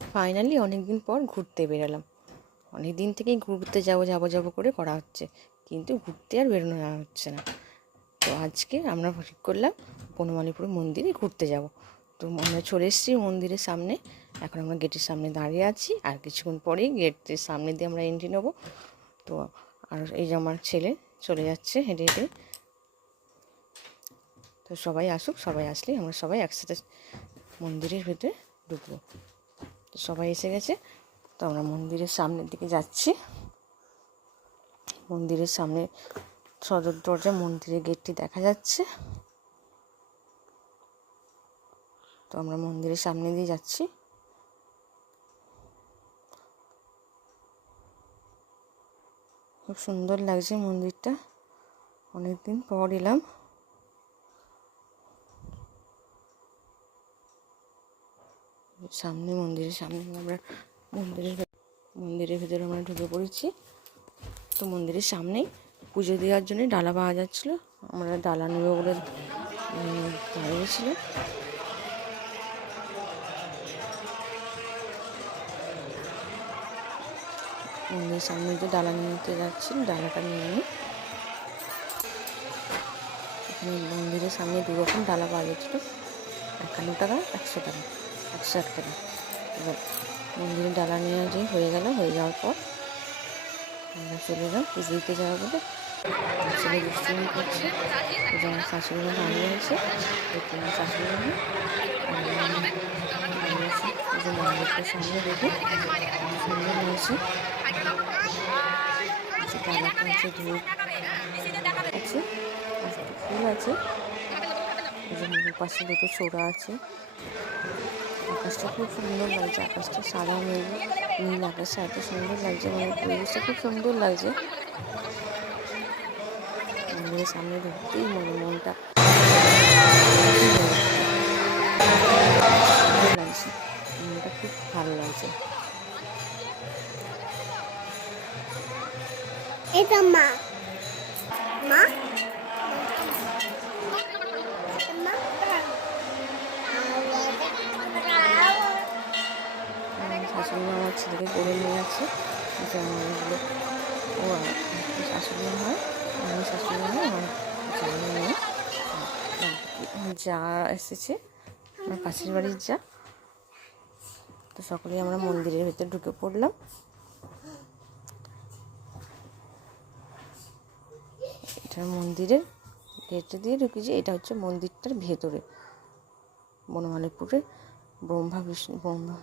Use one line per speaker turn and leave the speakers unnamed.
Finally অনেক দিন পর ঘুরতে বেরোলাম। অনেক দিন থেকেই ঘুরতে যাব যাব যাব করে করা হচ্ছে। কিন্তু ঘুরতে আর বেরোনো হচ্ছে না। তো আজকে আমরা ঠিক করলাম বনমালীপুর মন্দিরে ঘুরতে যাব। তো আমরা চলে এসেছি মন্দিরের সামনে। এখন আমরা গেটের সামনে দাঁড়িয়ে আছি। আর কিছুক্ষণ পরেই গেটের সামনে দিয়ে আমরা এন্ট্রি নেব। তো আর এই যে আমার ছেলে চলে যাচ্ছে হেঁটে হেঁটে। তো সবাই আসুক, সবাই আসলে আমরা সবাই একসাথে মন্দিরের ভেতরে ঢুকবো। সবাই এসে গেছে। তো আমরা মন্দিরের সামনের দিকে যাচ্ছি। মন্দিরের সামনে সদর দরজা মন্দিরের গেটটি দেখা যাচ্ছে। তো আমরা মন্দিরের সামনে দিয়ে যাচ্ছি। খুব সুন্দর লাগছে মন্দিরটা। অনেকদিন পর এলাম। সামনে মন্দিরের সামনে আমরা মন্দিরের মন্দিরের ভেতরে আমরা ঢুকে পড়েছি। তো মন্দিরের সামনেই পুজো দেওয়ার জন্য ডালা পাওয়া যাচ্ছিল। আমরা ডালা নেব বলে দাঁড়িয়েছিল মন্দিরের সামনে যে ডালা নিতে যাচ্ছি ডালাটা নিয়ে এখানে মন্দিরের সামনে দু রকম ডালা পাওয়া যাচ্ছিল। একান্ন টাকা, একশো টাকা। একশো এক টাকা এবার মন্দিরে ডালা নিয়ে যে হয়ে গেল হয়ে যাওয়ার পর আমরা চলে এলাম পুজো দিতে যাওয়া বলে। ছেলে দুষ্টুমি করছে এই যে শাশুড়ি দাঁড়িয়ে আছে। দেখতে আমার শাশুড়ি এই মন্দিরটার সামনে দেখে। সুন্দর লাগছে আছে ডালাটা ধূপ আছে। ফুল আছে। পাশে দুটো চোরা আছে। আকাশটা খুব সুন্দর লাগছে, আকাশটা সাদা মেঘ নীল আকাশটা এত সুন্দর লাগছে মানে পরিবেশটা খুব সুন্দর লাগছে। মন্দিরের সামনে ঢুকতেই মনে মনটা লাগছে মনটা খুব ভালো লাগছে।
এটা মা। মা
আমার শাশুড়ি আমার ছেলেকে করে নিয়ে যেমন এগুলো ও শাশুড়ি হয়। আমার শাশুড়ি হয় আমার জামাই আর যা এসেছে, আমার পাশের বাড়ির যা। তো সকলেই আমরা মন্দিরের ভেতর ঢুকে পড়লাম। এটা মন্দিরের গেটে দিয়ে ঢুকেছি এটা হচ্ছে মন্দিরটার ভেতরে। বনমালীপুরে ব্রহ্মা বিষ্ণু, ব্রহ্মা